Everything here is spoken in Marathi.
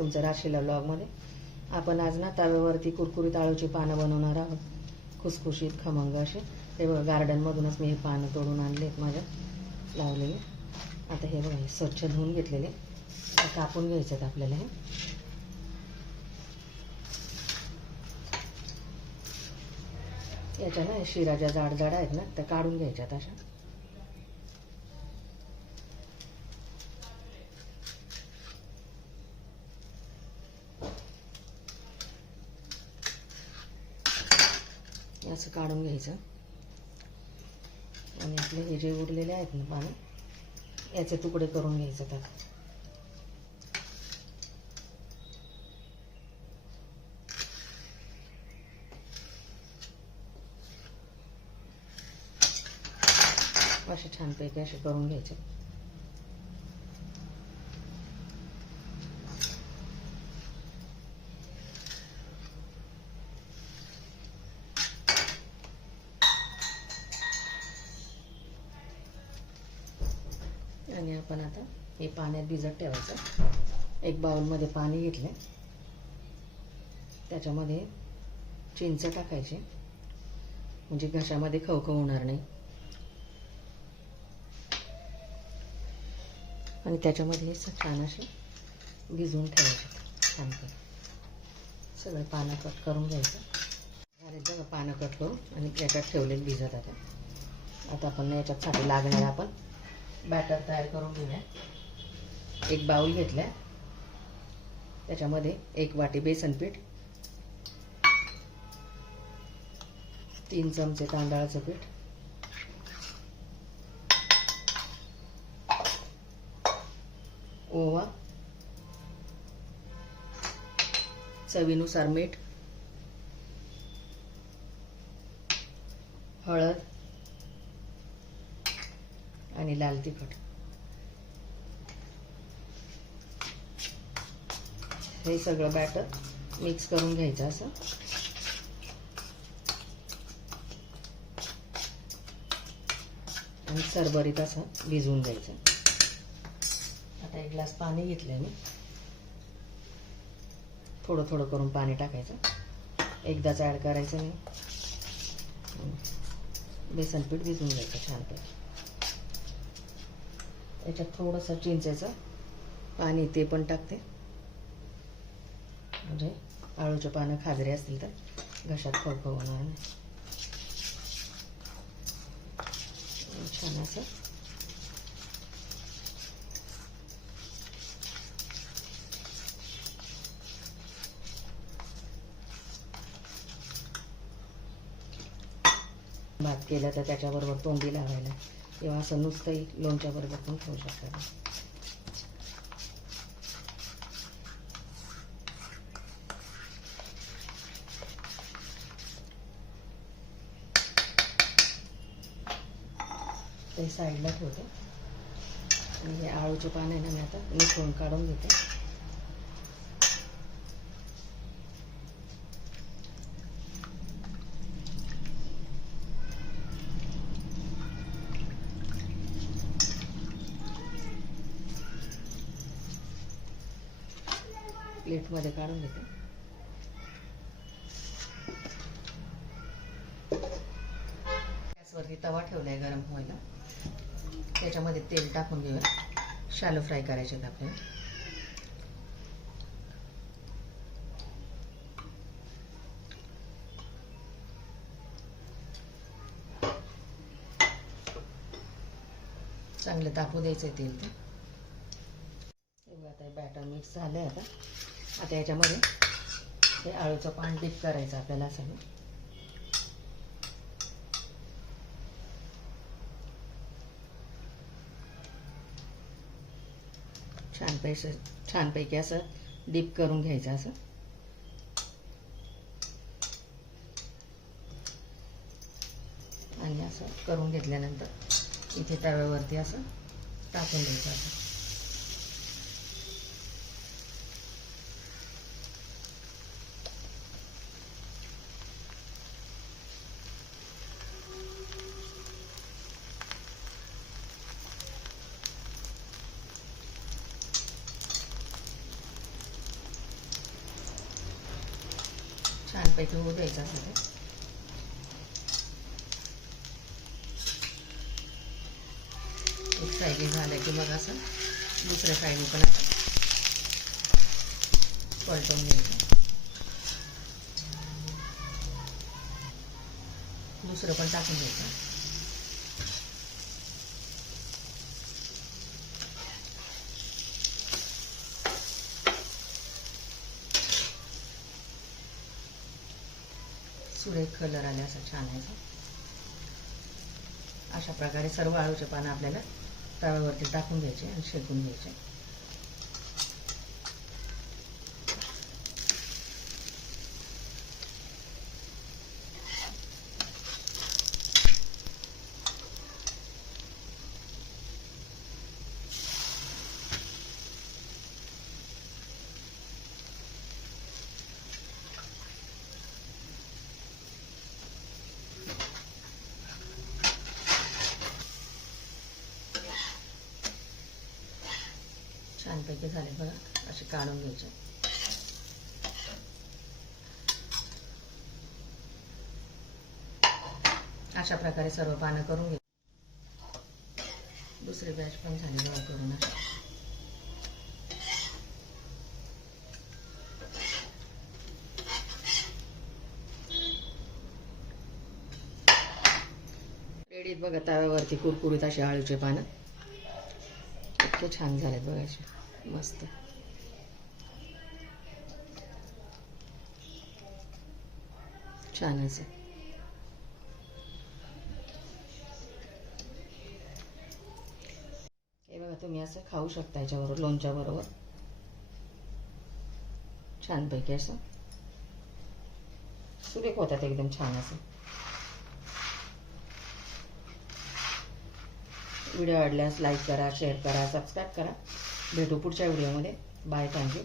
तुमचं राशीला ब्लॉगमध्ये. आपण आज ना तव्यावरती कुरकुरीत आळूची पानं बनवणार आहोत, खुसखुशीत खमंग असे. हे बघा, गार्डनमधूनच मी हे पानं तोडून आणले आहेत माझ्या लावलेले. आता हे बघा, हे स्वच्छ धुवून घेतलेले. कापून घ्यायचे आहेत आपल्याला. हे याच्या ना शिरा ज्या जाड जाड आहेत ना त्या काढून घ्यायच्यात अशा. असं काढून घ्यायचं आणि आपले हे जे उरलेले आहेत ना पानं याचे तुकडे करून घ्यायचे त्यात. असे छानपैकी असे करून घ्यायचे. आणि आपण आता हे पाण्यात भिजत ठेवायचं. एक बाउलमध्ये पाणी घेतले, त्याच्यामध्ये चिंच टाकायची म्हणजे घशामध्ये खवखव होणार नाही. आणि त्याच्यामध्ये छान असे भिजवून ठेवायचे छानपैकी. सगळे पानं कट करून घ्यायचं. झाले बघा पानं कट करून आणि याच्यात ठेवलेले भिजत. आता आपण याच्यासाठी लागणार आपण बॅटर तयार करून घेऊया. एक बाउल घेतला, त्याच्यामध्ये 1 वाटी बेसन पीठ, 3 चमचे तांदळाचं पीठ, ओवा, चवीनुसार मीठ, हळद आणि लाल तिखट. हे सगळं बॅटर मिक्स करून घ्यायचं असं. आणि सरभरीत असं भिजवून घ्यायचं. आता 1 ग्लास पाणी घेतलंय मी. थोडं थोडं करून पाणी टाकायचं, एकदाच ॲड करायचं नाही. बेसन पीठ भिजवून घ्यायचं छानपैकी. याच्यात थोडंसं चिंचेचं पाणी ते पण टाकते, म्हणजे आळूचे पानं खाजरे असतील तर घशात खवखव होणार नाही. छान असं भात केलं तर त्याच्याबरोबर तोंडी लावायला किंवा असं नुसतंही लोणच्या बरोबर पण खाऊ शकता. ते साईडला ठेवते आणि हे आळूचे पान आहे ना मी आता मिसळून काढून घेते. प्लेटमध्ये काढून घेते. गॅसवरती तवा ठेवलाय गरम व्हायला. त्याच्यामध्ये तेल टाकून घेऊया. शॅलो फ्राय करायचे आहेत आपल्याला. चांगलं तापू द्यायचं तेल. ते आता बॅटर मिक्स झालंय. आता याच्यामध्ये हे आळूचं पान डिप करायचं आपल्याला असं. छानपैकी असं डीप करून घ्यायचं असं. आणि असं करून घेतल्यानंतर इथे तव्यावरती असं टाकून द्यायचं असं. छानपैकी होऊ द्यायचा असं. एक साईडने झालं की मग असं दुसऱ्या साईडने पण असं पलटवून घ्यायचं. दुसरं पण टाकून घ्यायचं. सुरेख कलर आले असं छान आहे. अशा प्रकारे सर्व आळूचे पानं आपल्याला तव्यावरती टाकून घ्यायचे आणि शेकून घ्यायचे. छानपैकी झाले बघा. असे काढून घ्यायचे. अशा प्रकारे सर्व पानं करून घ्यायचे. दुसरी बॅच पण झाली बघा करून. रेडीत बघा तव्यावरती कुरकुरीत असे आळूचे पानं. इतके छान झाले बघा. असे मस्त छान असे. हे बघा तुम्ही असं खाऊ शकता याच्याबरोबर, लोणच्या बरोबर छानपैकी. असं सुरेख होतात एकदम छान असं. व्हिडिओ आवडल्यास लाईक करा, शेअर करा, सबस्क्राईब करा. भेटू पुढच्या व्हिडिओमध्ये. बाय. थँक्यू.